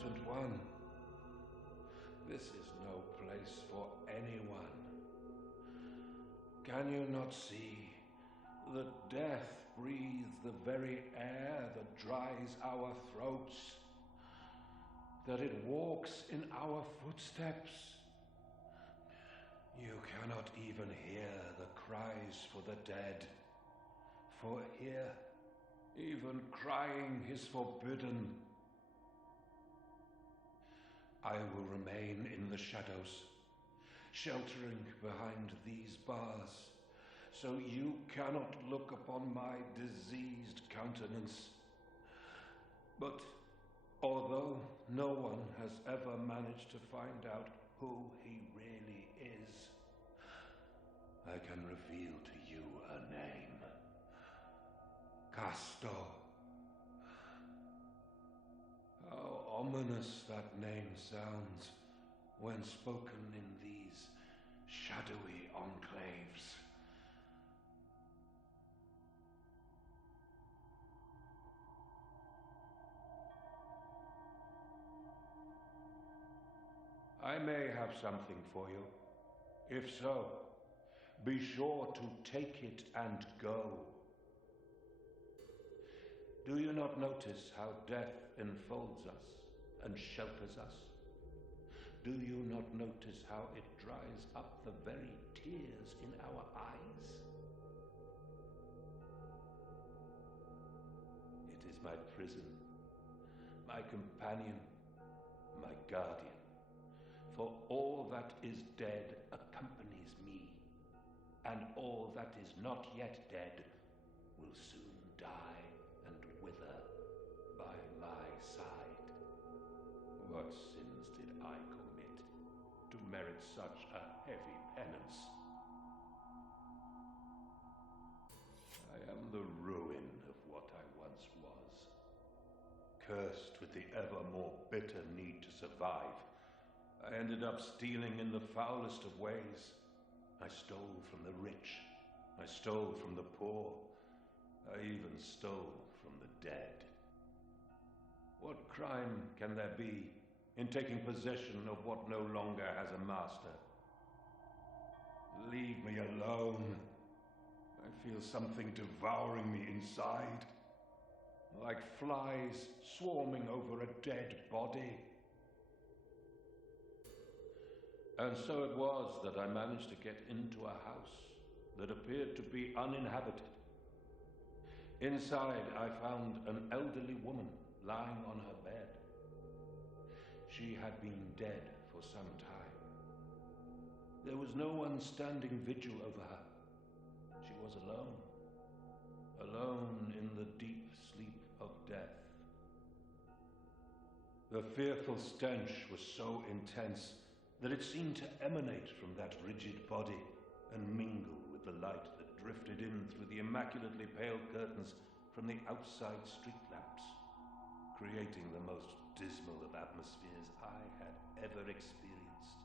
Omnipotent One, this is no place for anyone. Can you not see that death breathes the very air that dries our throats, that it walks in our footsteps? You cannot even hear the cries for the dead, for here, even crying is forbidden. I will remain in the shadows, sheltering behind these bars, so you cannot look upon my diseased countenance. But although no one has ever managed to find out who he really is, I can reveal to you a name. Castor. How ominous that name sounds when spoken in these shadowy enclaves. I may have something for you. If so, be sure to take it and go. Do you not notice how death enfolds us and shelters us? Do you not notice how it dries up the very tears in our eyes? It is my prison, my companion, my guardian. For all that is dead accompanies me, and all that is not yet dead will soon die and wither by my side. What sins did I commit to merit such a heavy penance? I am the ruin of what I once was, cursed with the ever more bitter need to survive. I ended up stealing in the foulest of ways. I stole from the rich. I stole from the poor. I even stole from the dead. What crime can there be in taking possession of what no longer has a master? Leave me alone. I feel something devouring me inside, like flies swarming over a dead body. And so it was that I managed to get into a house that appeared to be uninhabited. Inside, I found an elderly woman lying on her bed. She had been dead for some time. There was no one standing vigil over her. She was alone, alone in the deep sleep of death. The fearful stench was so intense that it seemed to emanate from that rigid body and mingle with the light that drifted in through the immaculately pale curtains from the outside street lamps, creating the most dismal of atmospheres I had ever experienced.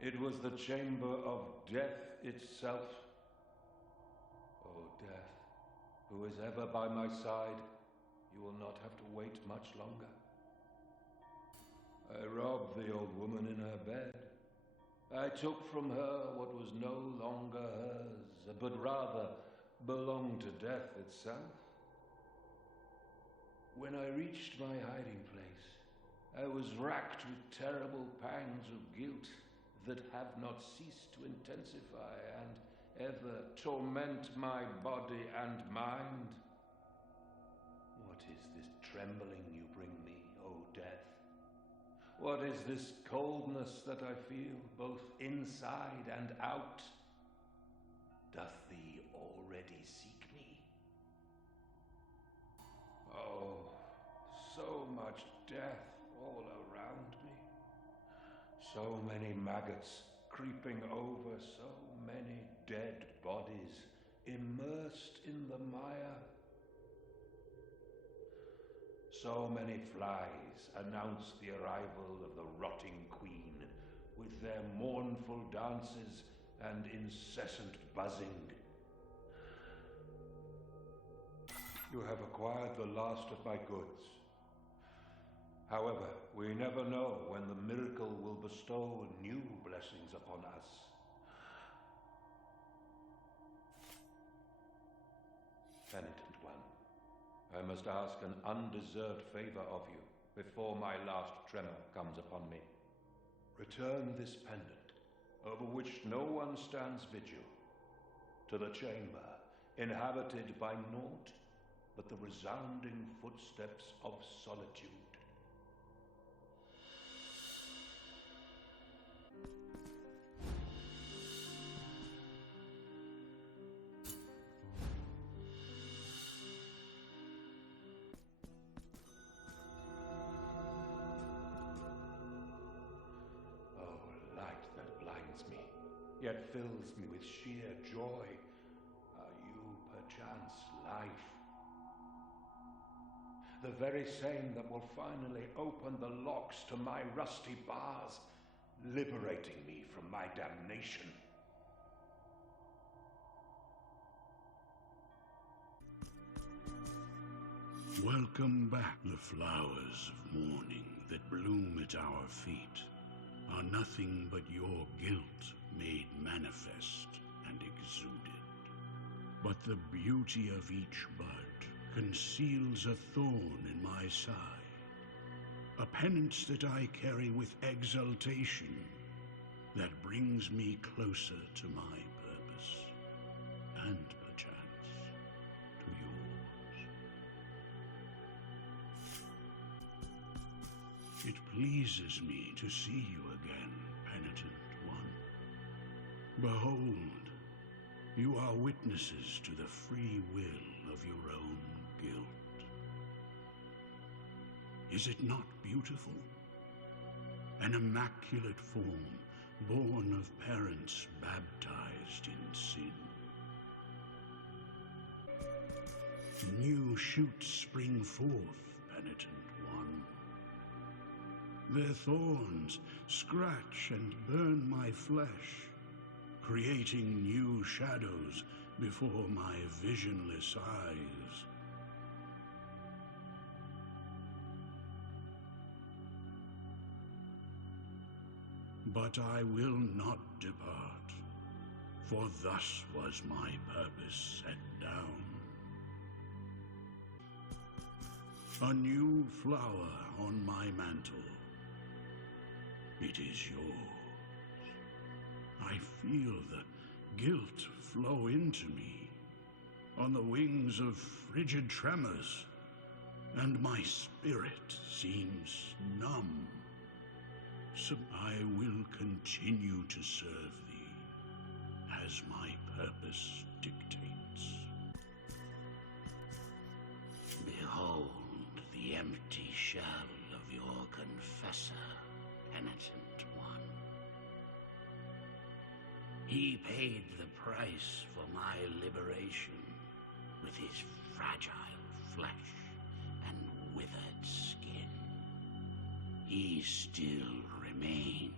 It was the chamber of death itself. Oh, death, who is ever by my side, you will not have to wait much longer. I robbed the old woman in her bed. I took from her what was no longer hers, but rather belonged to death itself. When I reached my hiding place, I was racked with terrible pangs of guilt that have not ceased to intensify and ever torment my body and mind. What is this trembling you bring me, O death? What is this coldness that I feel, both inside and out? Doth thee already seek me? Oh, so much death all around me. So many maggots creeping over so many dead bodies immersed in the mire. So many flies announce the arrival of the rotting queen with their mournful dances and incessant buzzing. You have acquired the last of my goods. However, we never know when the miracle will bestow new blessings upon us. Penitent one, I must ask an undeserved favor of you before my last tremor comes upon me. Return this pendant, over which no one stands vigil, to the chamber inhabited by naught but the resounding footsteps of solitude. Yet fills me with sheer joy. Are you perchance life? The very same that will finally open the locks to my rusty bars, liberating me from my damnation. Welcome back. The flowers of morning that bloom at our feet are nothing but your guilt made manifest and exuded. But the beauty of each bud conceals a thorn in my side, a penance that I carry with exultation that brings me closer to my purpose, and perchance to yours. It pleases me to see you again, penitent one. Behold, you are witnesses to the free will of your own guilt. Is it not beautiful? An immaculate form, born of parents baptized in sin. New shoots spring forth, penitent one. Their thorns scratch and burn my flesh, creating new shadows before my visionless eyes. But I will not depart, for thus was my purpose set down. A new flower on my mantle. It is yours. I feel the guilt flow into me on the wings of frigid tremors, and my spirit seems numb. So I will continue to serve thee as my purpose dictates. Behold the empty shell of your confessor, penitent one. He paid the price for my liberation with his fragile flesh and withered skin. He still remains,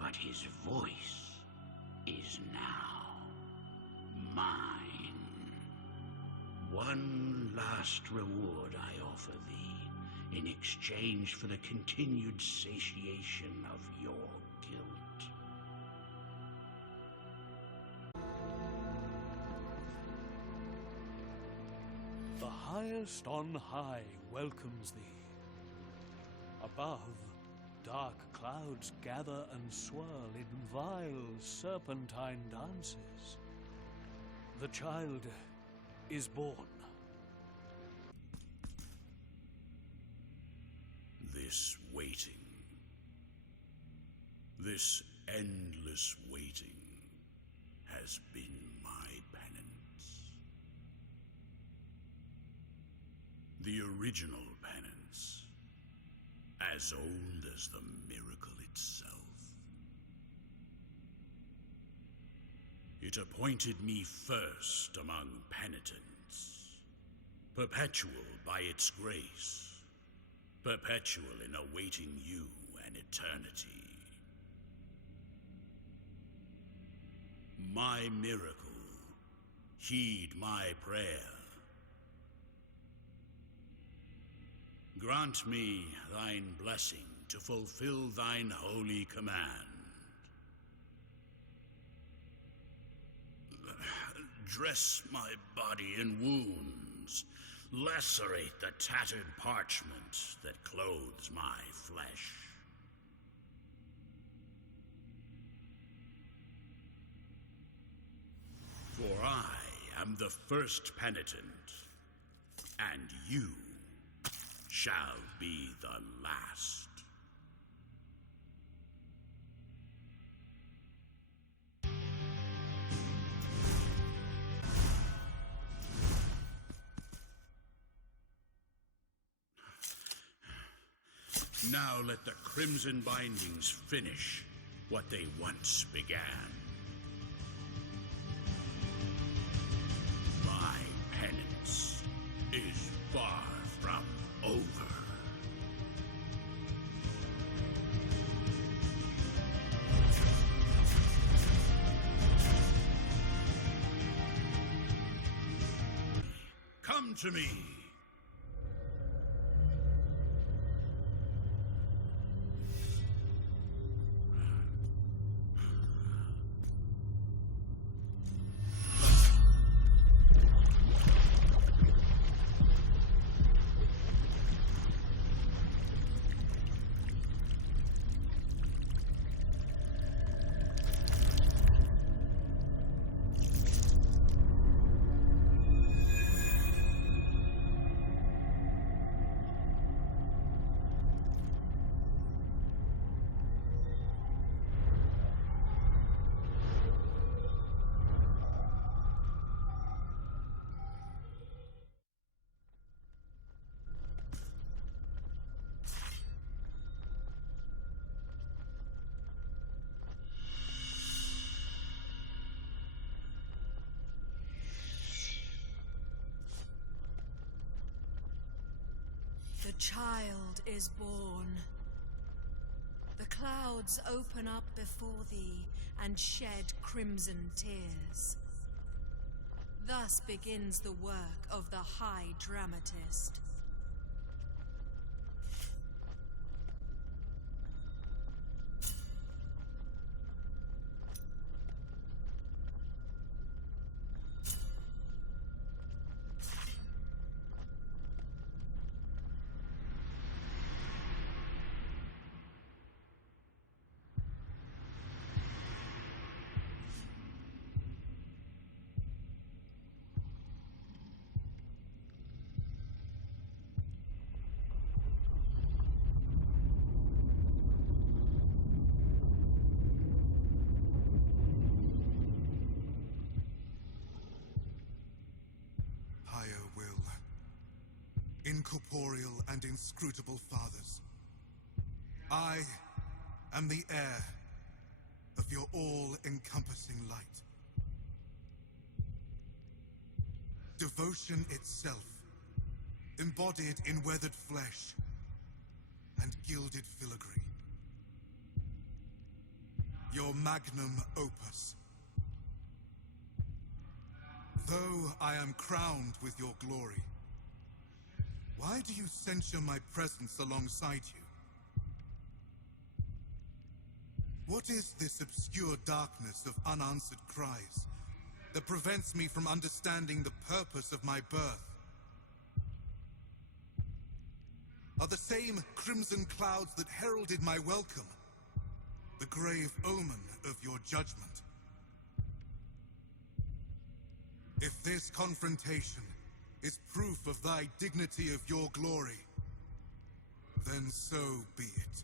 but his voice is now mine. One last reward I offer thee in exchange for the continued satiation of your guilt. The highest on high welcomes thee. Above, dark clouds gather and swirl in vile serpentine dances. The child is born. This waiting, this endless waiting, has been my penance. The original penance, as old as the miracle itself. It appointed me first among penitents, perpetual by its grace, perpetual in awaiting you an eternity. My miracle, heed my prayer. Grant me thine blessing to fulfill thine holy command. Dress my body in wounds, lacerate the tattered parchment that clothes my flesh. For I am the first penitent, and you shall be the last. Now let the crimson bindings finish what they once began. My penance is far from over. Come to me. The child is born. The clouds open up before thee and shed crimson tears. Thus begins the work of the High Dramatist. Incorporeal and inscrutable fathers, I am the heir of your all-encompassing light. Devotion itself, embodied in weathered flesh and gilded filigree. Your magnum opus. Though I am crowned with your glory, why do you censure my presence alongside you? What is this obscure darkness of unanswered cries that prevents me from understanding the purpose of my birth? Are the same crimson clouds that heralded my welcome the grave omen of your judgment? If this confrontation is proof of thy dignity of your glory, then so be it.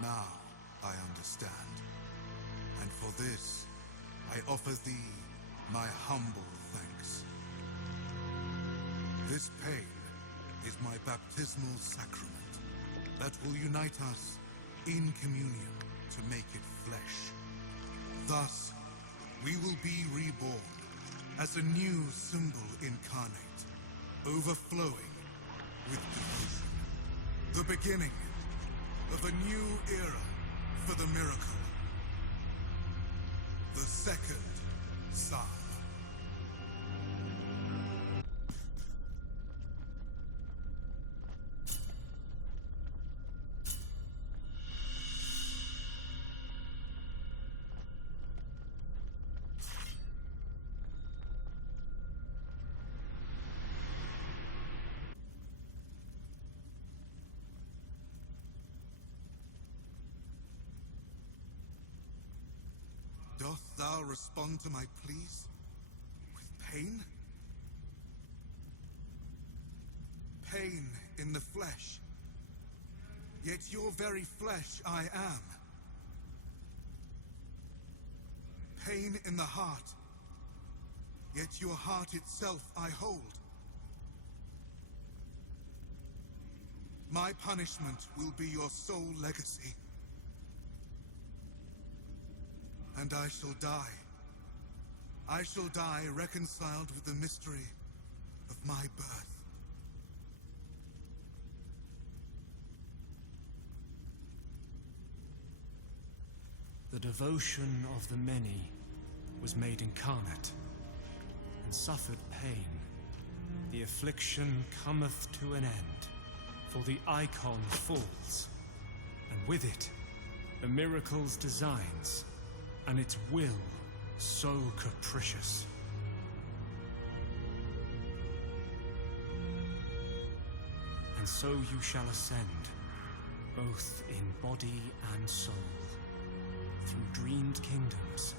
Now I understand, and for this I offer thee my humble thanks. This pain is my baptismal sacrament. that will unite us in communion to make it flesh. Thus, we will be reborn as a new symbol incarnate, overflowing with devotion. The beginning of a new era for the miracle. The second Psalm. Doth thou respond to my pleas with pain? Pain in the flesh. Yet your very flesh I am. Pain in the heart. Yet your heart itself I hold. My punishment will be your sole legacy. And I shall die. I shall die reconciled with the mystery of my birth. The devotion of the many was made incarnate, and suffered pain. The affliction cometh to an end, for the icon falls, and with it, the miracle's designs, and its will so capricious. And so you shall ascend, both in body and soul, through dreamed kingdoms,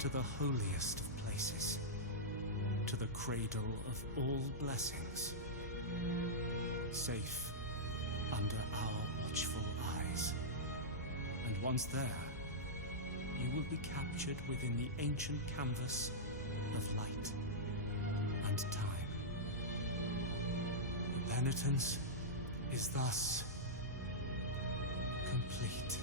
to the holiest of places, to the cradle of all blessings, safe under our watchful eyes. And once there, you will be captured within the ancient canvas of light and time. Your penitence is thus complete.